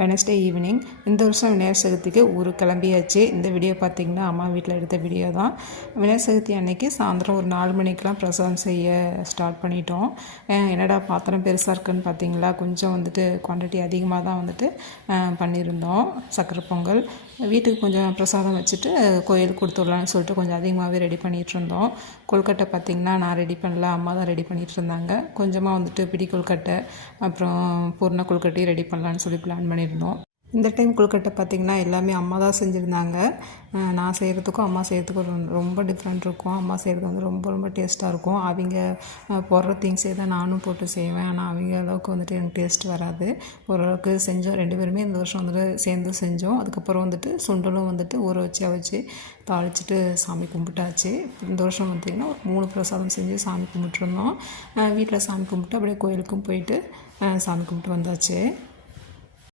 Wednesday evening இந்த வருஷம் விநாயகர் சதுர்த்திக்கு ஊருக்கு கிளம்பியாச்சு. இந்த வீடியோ பார்த்தீங்கன்னா அம்மா வீட்டில் எடுத்த வீடியோ தான். விநாயகர் சதுர்த்தி அன்னைக்கு சாயந்தரம் ஒரு நாலு மணிக்கெலாம் பிரசாதம் செய்ய ஸ்டார்ட் பண்ணிட்டோம். என்னடா பாத்திரம் பெருசாக இருக்குன்னு பார்த்தீங்களா கொஞ்சம் வந்துட்டு குவான்டிட்டி அதிகமாக தான் வந்துட்டு பண்ணியிருந்தோம். சக்கரை பொங்கல். வீட்டுக்கு கொஞ்சம் பிரசாதம் வச்சுட்டு கோயிலுக்கு கொடுத்துடலான்னு சொல்லிட்டு கொஞ்சம் அதிகமாகவே ரெடி பண்ணிகிட்டு இருந்தோம் கொல்கட்டை பார்த்திங்கன்னா நான் ரெடி பண்ணல அம்மா தான் ரெடி பண்ணிகிட்டு இருந்தாங்க கொஞ்சமாக வந்துட்டு பிடி கொழுக்கட்டை அப்புறம் பூர்ண கொல்கட்டையும் ரெடி பண்ணலான்னு சொல்லி பிளான் பண்ணியிருந்தோம். இந்த டைம் கொழுக்கட்டை பார்த்திங்கன்னா எல்லாமே அம்மா தான் செஞ்சுருந்தாங்க. நான் செய்கிறதுக்கும் அம்மா செய்கிறதுக்கும் ரொம்ப- ரொம்ப டிஃப்ரெண்ட் இருக்கும். அம்மா செய்கிறது வந்து ரொம்ப ரொம்ப டேஸ்ட்டாக இருக்கும். அவங்க போடுற திங்ஸே தான் நானும் போட்டு செய்வேன். ஆனால் அவங்க அளவுக்கு வந்துட்டு எனக்கு டேஸ்ட் வராது. ஓரளவுக்கு செஞ்சோம். ரெண்டு பேருமே இந்த வருஷம் வந்துட்டு சேர்ந்து செஞ்சோம். அதுக்கப்புறம் வந்துட்டு சுண்டலும் வந்துட்டு ஊற வச்சு அவிச்சு தாளிச்சிட்டு சாமி கும்பிட்டாச்சு. இந்த வருஷம் பார்த்திங்கன்னா ஒரு மூணு பிரசாதம் செஞ்சு சாமி கும்பிட்டுருந்தோம். வீட்டில் சாமி கும்பிட்டு அப்படியே கோயிலுக்கும் போயிட்டு சாமி கும்பிட்டு வந்தாச்சு.